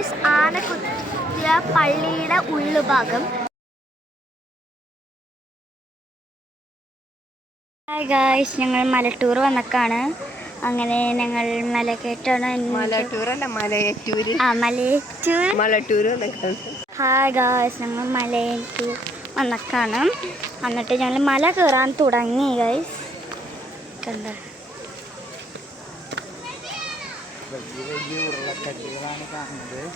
Guys ആനക്കുത്തിയ പള്ളിയുടെ ഉള്ളുഭാഗം. Hi guys, ഞങ്ങൾ മലട്ടൂർ വന്നക്കാണ്. അങ്ങനെ ഞങ്ങൾ മലക്കയറ്റാണ്. ഹായ് ഗൈസ്, ഞങ്ങൾ മലയറ്റൂർ വന്നക്കാണ്. എന്നിട്ട് ഞങ്ങൾ മല കയറാൻ തുടങ്ങി ഗൈസ്. കണ്ട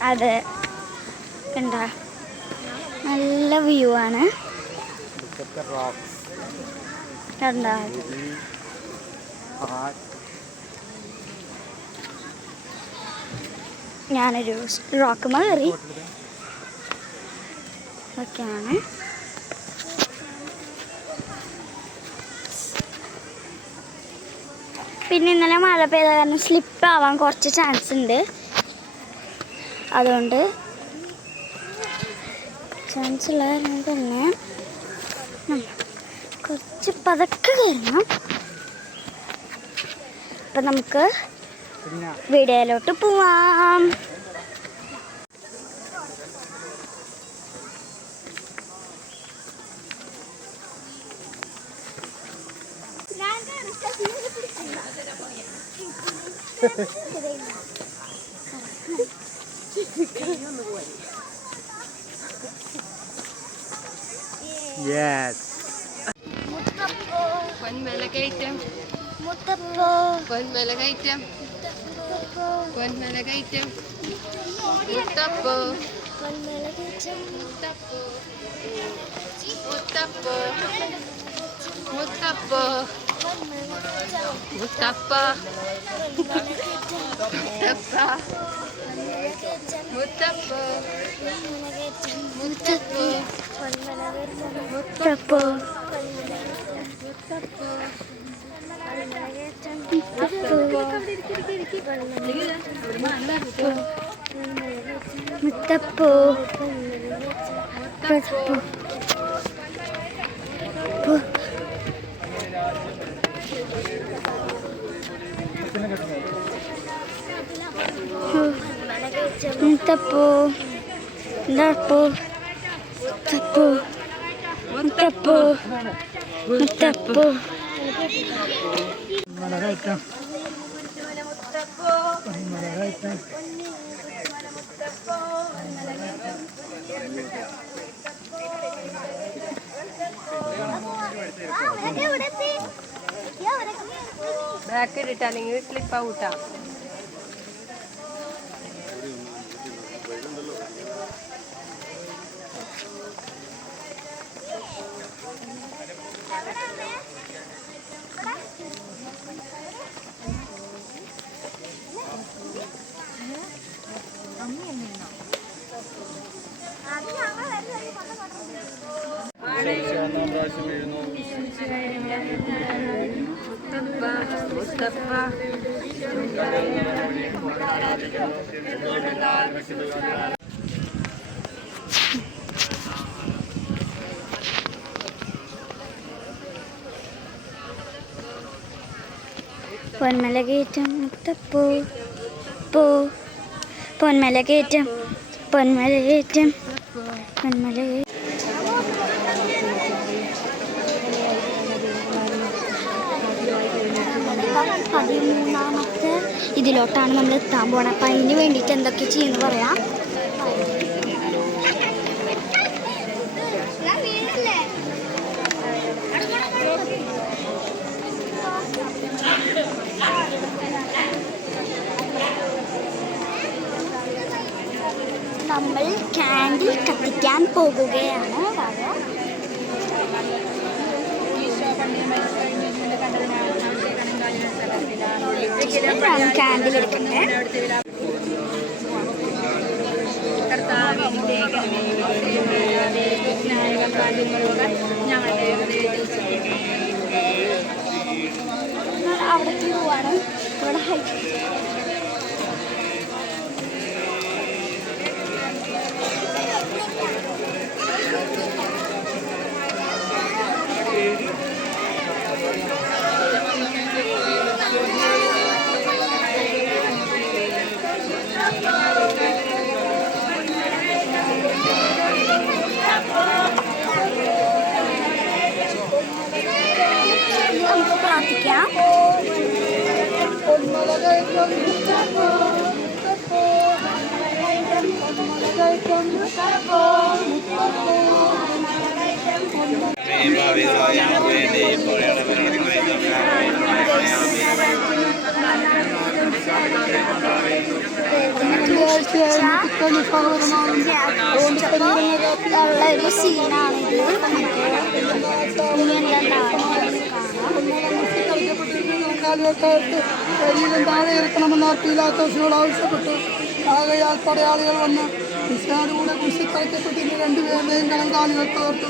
അതെ, കണ്ട നല്ല വ്യൂ ആണ്. കണ്ട ഞാനൊരു റോക്കുമ കയറി. ഒക്കെയാണ്. പിന്നെ ഇന്നലെ മഴ പെയ്ത കാരണം സ്ലിപ്പ് ആവാൻ കുറച്ച് ചാൻസ് ഉണ്ട്. അതുകൊണ്ട് ചാൻസ് ഉള്ള കാരണം തന്നെ കുറച്ച് പതുക്കെ കയറണം. അപ്പം നമുക്ക് വീഡിയോയിലോട്ട് പോവാം. Yes. പൊന്മലകയറ്റം പൊന്മലകയറ്റം പൊന്മലകയറ്റം മുത്തപ്പോ മുത്തപ്പോ മുത്തപ്പോ മുത്തപ്പ മുത്തപ്പ മുത്തപ്പോ മുത്തപ്പോ മുത്തപ്പോ മുത്തപ്പോ മുത്തപ്പോ മുത്തപ്പോ മുത്തപ്പോ മുത്തപ്പോ മലകയറ്റം ബാക്ക് ഇട്ടിട്ട് അല്ലെങ്കിൽ ക്ലിപ്പ് ഔട്ടാ. പൊന്മലകയറ്റം മുത്തപ്പോ പൊന്മലകയറ്റം പൊന്മലകയറ്റം പൊന്മലകയറ്റം. പതിമൂന്നാമത്തെ ഇതിലോട്ടാണ് നമ്മൾ എത്താൻ പോണത്. അപ്പം അതിന് വേണ്ടിയിട്ട് എന്തൊക്കെ ചെയ്യുന്നു പറയാം. നമ്മൾ കാൻഡിൽ കത്തിക്കാൻ പോകുകയാണ്. കാൻഡിൽ എടുക്കട്ടെ. അവിടേക്ക് പോവാണ്. ഇവിടെ കത്തിക്കാം. ഉള്ളൊരു സീനാണിത്. ശരീരം താഴെ ഇറക്കണമെന്ന് പീലാത്തോസിനോട് ആവശ്യപ്പെട്ടു. ആകയാൽ പടയാളികൾ വന്ന് ഈശോയോടുകൂടെ കുരിശിൽ തറയ്ക്കപ്പെട്ടിരുന്ന രണ്ടുപേരുടെയും കണങ്കാലുകൾ തകർത്തു.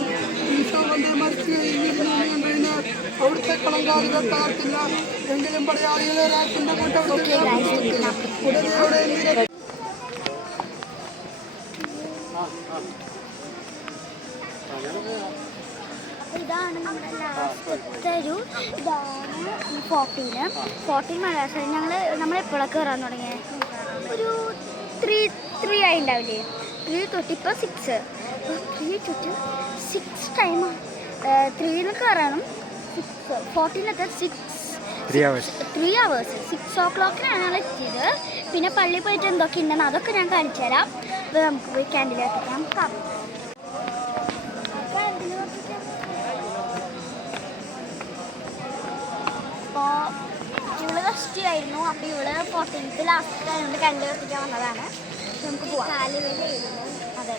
ഈശോ കൊണ്ട് മരിക്കുകയും കഴിഞ്ഞാൽ അവിടുത്തെ കണങ്കാലുകൾ തകർത്തില്ല. എങ്കിലും പടയാളികളെ രാജ്യത്തിന്റെ കൂട്ടം ഇതാണ് നമ്മുടെ ലാസ്റ്റത്തെ ഇതാണ് 14 മലയാളം. നമ്മളെപ്പോഴൊക്കെ കയറാൻ തുടങ്ങിയത് ഒരു 3 ആയിണ്ടാവില്ലേ. 3 തൊട്ട് ഇപ്പോൾ 6. 3 തൊട്ട് 6 ടൈമാണ്. 3 കയറണം. 14 3 hours 6 o'clock-നാണ് ഞങ്ങൾ എത്തിയത്. പിന്നെ പള്ളിയിൽ പോയിട്ട് എന്തൊക്കെ ഉണ്ടെന്ന് അതൊക്കെ ഞാൻ കാണിച്ചു തരാം. അപ്പോൾ നമുക്ക് പോയി ക്യാൻഡിൽ കത്തിക്കാം. അപ്പോൾ ഇവള് ഫസ്റ്റ് ആയിരുന്നു. അപ്പോൾ ഇവള് 14th ലാസ്റ്റ് ആയതുകൊണ്ട് ക്യാൻഡിൽ കത്തിക്കാൻ വന്നതാണ്. നമുക്ക് പോവാം. അതെ,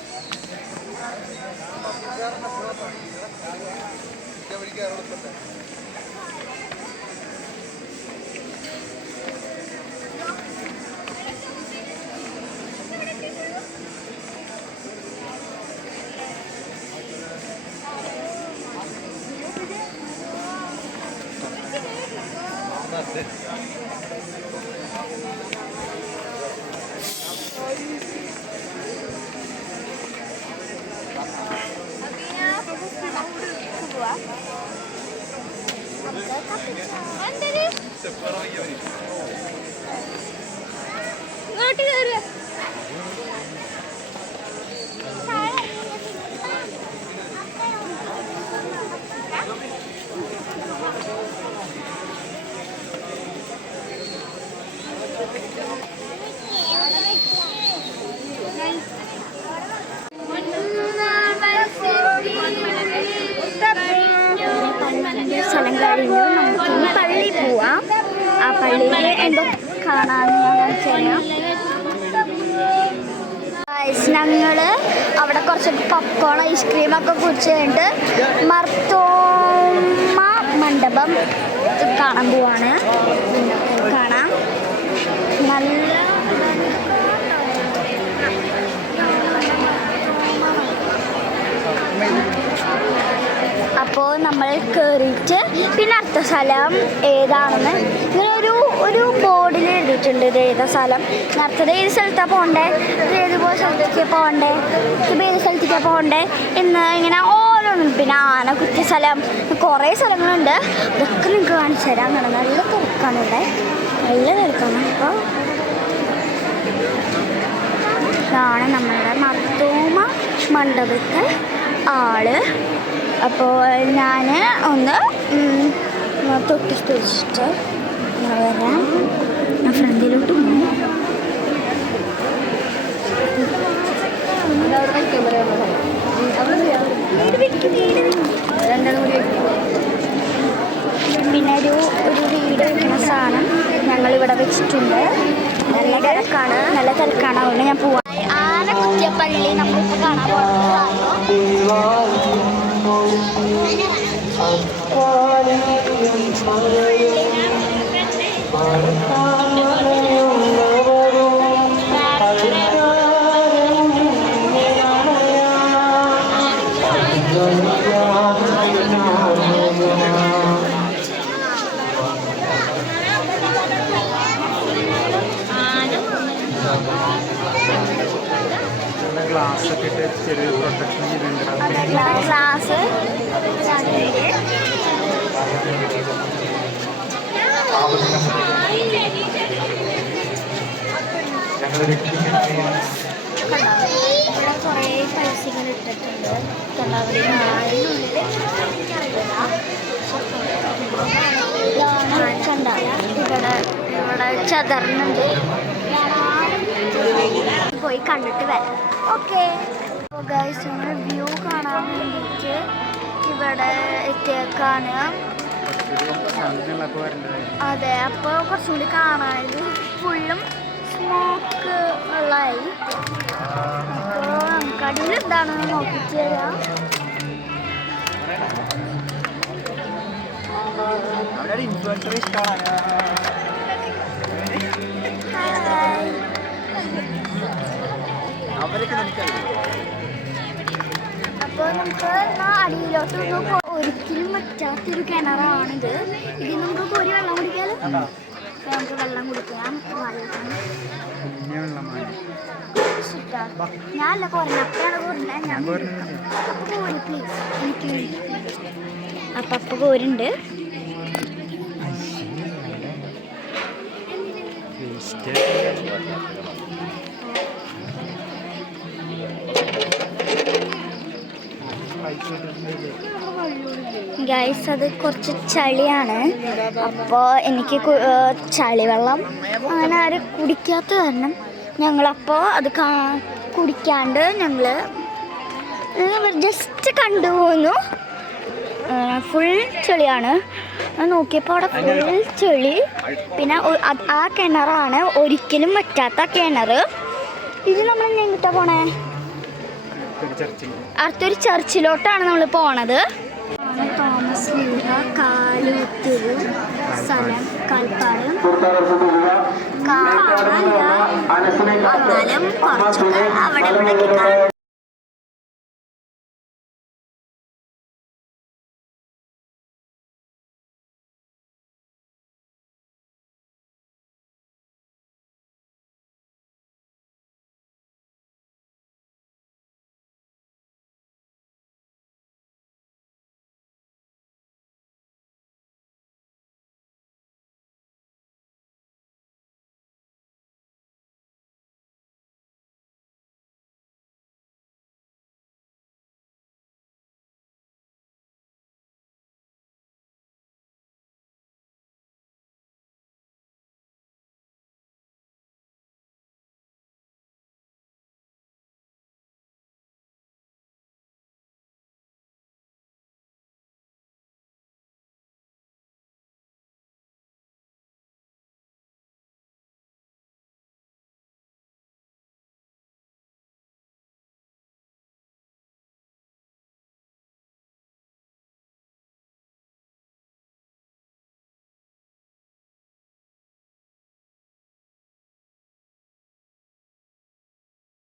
ഇങ്ങോട്ട് കയറുക. സ്ഥലം കഴിഞ്ഞു. നമുക്ക് പള്ളിയിൽ പോവാം. ആ പള്ളിയിൽ എന്തോ കാണാമെന്ന് ഞാൻ കാണിച്ചു തരാം. ഞങ്ങൾ അവിടെ കുറച്ച് പോപ്കോൺ ഐസ്ക്രീമൊക്കെ കുടിച്ച് കഴിഞ്ഞിട്ട് മർത്തോമ മണ്ഡപം കാണാൻ പോവാണ്. കാണാം. നല്ല അപ്പോൾ നമ്മൾ കയറിയിട്ട് പിന്നെ അടുത്ത സ്ഥലം ഏതാണെന്ന് ഇങ്ങനെ ഒരു ബോർഡിൽ എഴുതിയിട്ടുണ്ട്. ഇത് ഏതാ സ്ഥലം, അടുത്തത് ഏത് സ്ഥലത്താണ് പോകണ്ടേ, ഏതുപോലെ സ്ഥലത്തേക്ക് പോകണ്ടേ, ഏത് സ്ഥലത്തേക്കാണ് പോകണ്ടേ എന്ന് ഇങ്ങനെ ഓരോന്നും. പിന്നെ ആന കുത്തിയ സ്ഥലം, കുറേ സ്ഥലങ്ങളുണ്ട്. ഇതൊക്കെ നിങ്ങൾക്ക് കാണിച്ചു തരാം. അങ്ങനെ നല്ല തിരക്കാണ് ഇവിടെ, നല്ല തിരക്കാണ്. അപ്പോൾ ഇതാണ് നമ്മളുടെ മർത്തോമ മണ്ഡപത്തെ ആള്. അപ്പോൾ ഞാൻ ഒന്ന് തൊട്ട് പിടിച്ചിട്ട് വരാം. ഞാൻ ഫ്രണ്ടിലോട്ട് പോകും. പിന്നെ ഒരു വീട് വയ്ക്കുന്ന സാധനം ഞങ്ങളിവിടെ വെച്ചിട്ടുണ്ട്. നല്ല തിരക്കാണ്, അതുകൊണ്ട് ഞാൻ പോവാം. ആന കുത്തിയ പള്ളി നമ്മളിപ്പോൾ കാണാൻ പോകുന്നത്. ഗ്ലാസ് ഒക്കെ ഇട്ട് ചെറിയ പ്രൊട്ടക്ഷൻ ചെയ്തിട്ടുണ്ട്. ഗ്ലാസ് ഇവിടെ കുറേ പൈസകൾ ഇട്ടിട്ടുണ്ട്. അവിടെ ചതർന്നുണ്ട്. പോയി കണ്ടിട്ട് വരാം. ഓക്കെ ഗൈസ്, നമ്മൾ വ്യൂ കാണാൻ വേണ്ടിയിട്ട് ഇവിടെ എത്തിയേക്കാണ്. അതെ, അപ്പോൾ കുറച്ചും കൂടി കാണാനായത് ഫുള്ളും സ്മോക്ക് ഉള്ളതായി. അപ്പോൾ നമുക്ക് അടിയിൽ എന്താണെന്ന് നോക്കിയിട്ട് തരാം. അപ്പോൾ നമുക്ക് അടിയിലോട്ട് ഒരിക്കലും പറ്റാത്തൊരു കിണറാണിത്. ഇതിൽ നമുക്ക് കോരി വെള്ളം കുടിക്കാമല്ലോ. നമുക്ക് വെള്ളം കുടിക്കാം. ഞാനല്ല കോരണ, അപ്പയാണ് കോരുന്നത്. ഞാൻ അപ്പൊ കോരി പ്ലീസ്, എനിക്ക് അപ്പ കോരുണ്ട്. ഗൈസ്, അത് കുറച്ച് ചളിയാണ്. അപ്പോൾ എനിക്ക് ചളിവെള്ളം അങ്ങനെ ആരും കുടിക്കാത്ത കാരണം ഞങ്ങളപ്പോൾ അത് കുടിക്കാണ്ട് ഞങ്ങൾ ജസ്റ്റ് കണ്ടുപോകുന്നു. ഫുൾ ചെളിയാണ്. നോക്കിയപ്പോൾ അവിടെ ഫുൾ ചെളി. പിന്നെ ആ കിണറാണ് ഒരിക്കലും പറ്റാത്ത കിണർ. ഇത് നമ്മൾ എങ്ങോട്ടാ പോണേ? അടുത്തൊരു ചർച്ചിലോട്ടാണ് നമ്മൾ പോണത്. തോമസ് ലീഹ കാലുകുത്തിയൊരു സ്ഥലം, കാൽപ്പാട്. കാണാനില്ല, എന്നാലും കുറച്ചൊക്കെ അവിടെ ഇവിടെ